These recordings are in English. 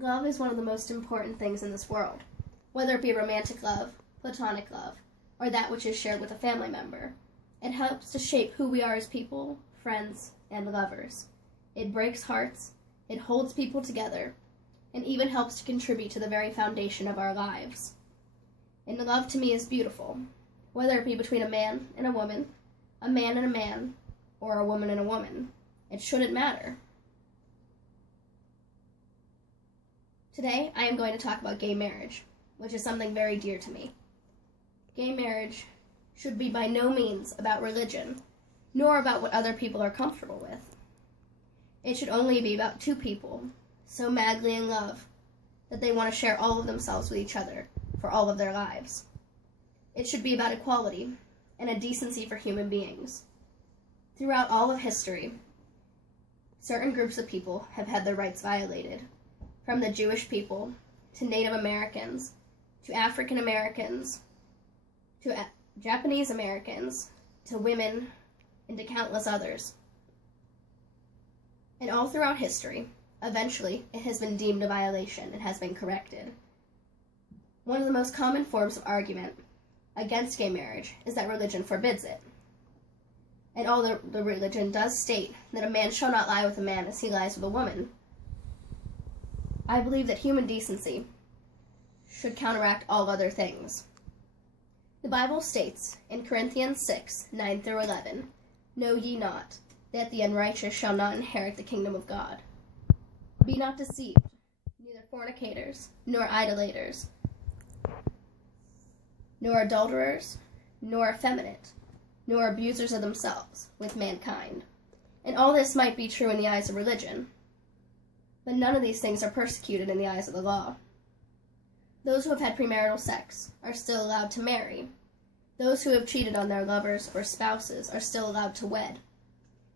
Love is one of the most important things in this world, whether it be romantic love, platonic love, or that which is shared with a family member. It helps to shape who we are as people, friends, and lovers. It breaks hearts, it holds people together, and even helps to contribute to the very foundation of our lives. And love to me is beautiful, whether it be between a man and a man and a man, or a woman and a woman. It shouldn't matter. Today, I am going to talk about gay marriage, which is something very dear to me. Gay marriage should be by no means about religion, nor about what other people are comfortable with. It should only be about two people, so madly in love, that they want to share all of themselves with each other for all of their lives. It should be about equality and a decency for human beings. Throughout all of history, certain groups of people have had their rights violated, from the Jewish people, to Native Americans, to African Americans, to Japanese Americans, to women, and to countless others. And all throughout history, eventually, it has been deemed a violation and has been corrected. One of the most common forms of argument against gay marriage is that religion forbids it. And although the religion does state that a man shall not lie with a man as he lies with a woman, I believe that human decency should counteract all other things. The Bible states in Corinthians 6, 9 through 11, "Know ye not that the unrighteous shall not inherit the kingdom of God? Be not deceived, neither fornicators, nor idolaters, nor adulterers, nor effeminate, nor abusers of themselves with mankind." And all this might be true in the eyes of religion, but none of these things are persecuted in the eyes of the law. Those who have had premarital sex are still allowed to marry. Those who have cheated on their lovers or spouses are still allowed to wed.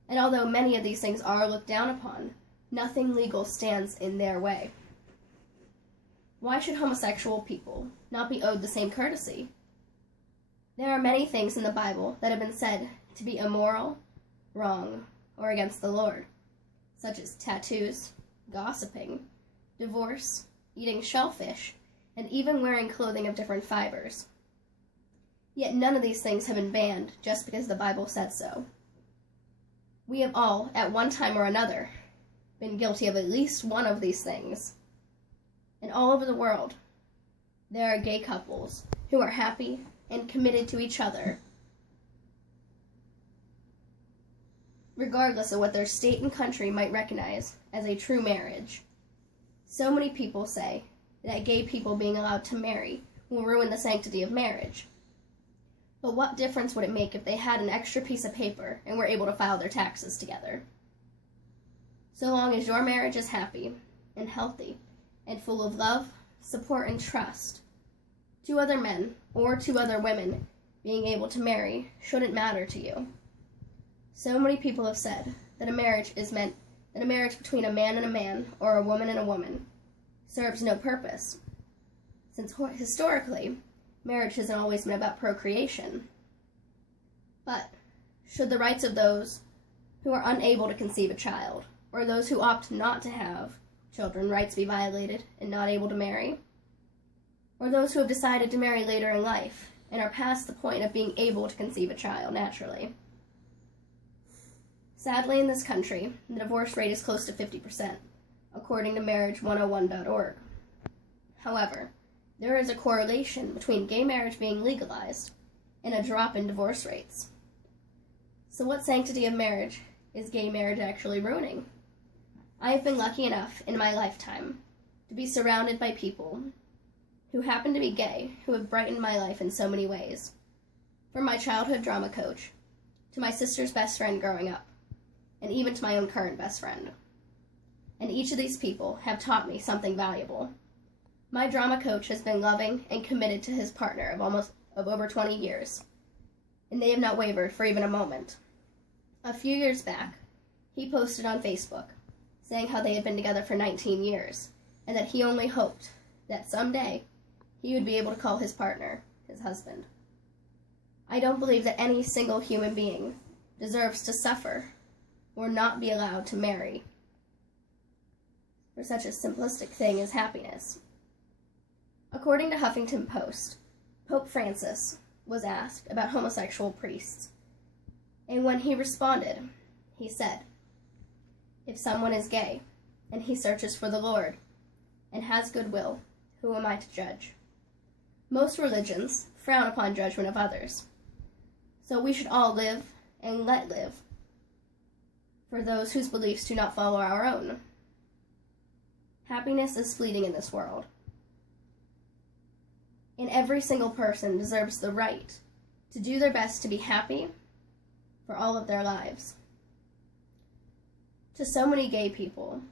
And although many of these things are looked down upon, nothing legal stands in their way. Why should homosexual people not be owed the same courtesy? There are many things in the Bible that have been said to be immoral, wrong, or against the Lord, such as tattoos, gossiping, divorce, eating shellfish, and even wearing clothing of different fibers. Yet none of these things have been banned just because the Bible said so. We have all, at one time or another, been guilty of at least one of these things. And all over the world, there are gay couples who are happy and committed to each other, regardless of what their state and country might recognize as a true marriage. So many people say that gay people being allowed to marry will ruin the sanctity of marriage. But what difference would it make if they had an extra piece of paper and were able to file their taxes together? So long as your marriage is happy and healthy and full of love, support, and trust, two other men or two other women being able to marry shouldn't matter to you. So many people have said that a marriage between a man and a man or a woman and a woman serves no purpose, since historically, marriage hasn't always been about procreation. But should the rights of those who are unable to conceive a child, or those who opt not to have children, rights be violated and not able to marry? Or those who have decided to marry later in life and are past the point of being able to conceive a child naturally? Sadly, in this country, the divorce rate is close to 50%, according to marriage101.org. However, there is a correlation between gay marriage being legalized and a drop in divorce rates. So what sanctity of marriage is gay marriage actually ruining? I have been lucky enough in my lifetime to be surrounded by people who happen to be gay, who have brightened my life in so many ways. From my childhood drama coach, to my sister's best friend growing up, and even to my own current best friend. And each of these people have taught me something valuable. My drama coach has been loving and committed to his partner of over 20 years, and they have not wavered for even a moment. A few years back, he posted on Facebook saying how they had been together for 19 years, and that he only hoped that someday he would be able to call his partner his husband. I don't believe that any single human being deserves to suffer or not be allowed to marry. for such a simplistic thing as happiness. According to Huffington Post, Pope Francis was asked about homosexual priests, and when he responded, he said, "If someone is gay, and he searches for the Lord, and has goodwill, who am I to judge?" Most religions frown upon judgment of others, so we should all live and let live for those whose beliefs do not follow our own. Happiness is fleeting in this world, and every single person deserves the right to do their best to be happy for all of their lives. To so many gay people,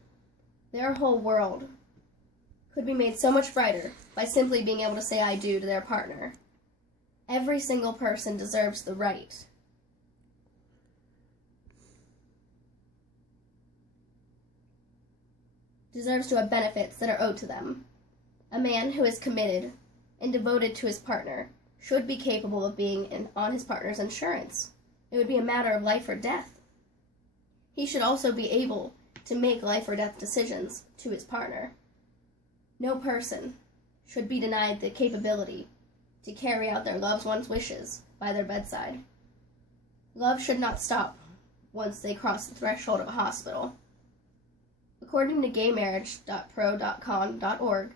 their whole world could be made so much brighter by simply being able to say "I do" to their partner. Every single person deserves the right to have benefits that are owed to them. A man who is committed and devoted to his partner should be capable of being on his partner's insurance. It would be a matter of life or death. He should also be able to make life or death decisions to his partner. No person should be denied the capability to carry out their loved one's wishes by their bedside. Love should not stop once they cross the threshold of a hospital. According to gaymarriage.pro.con.org,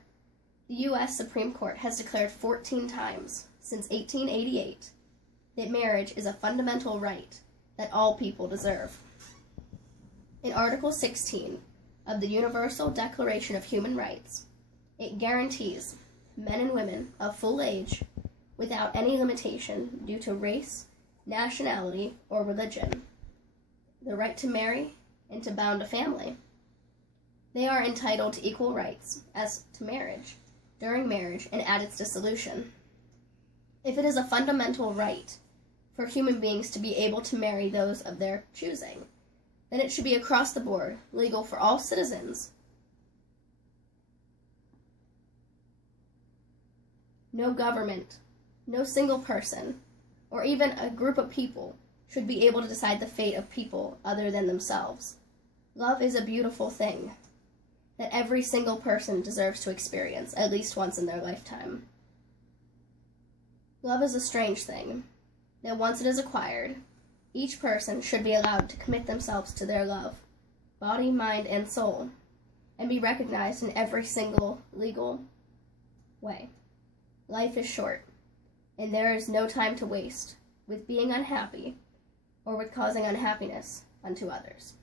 the U.S. Supreme Court has declared 14 times since 1888 that marriage is a fundamental right that all people deserve. In Article 16 of the Universal Declaration of Human Rights, it guarantees men and women of full age, without any limitation due to race, nationality, or religion, the right to marry and to bound a family. They are entitled to equal rights as to marriage, during marriage, and at its dissolution. If it is a fundamental right for human beings to be able to marry those of their choosing, then it should be across the board, legal for all citizens. No government, no single person, or even a group of people should be able to decide the fate of people other than themselves. Love is a beautiful thing that every single person deserves to experience at least once in their lifetime. Love is a strange thing that once it is acquired, each person should be allowed to commit themselves to their love, body, mind, and soul, and be recognized in every single legal way. Life is short, and there is no time to waste with being unhappy or with causing unhappiness unto others.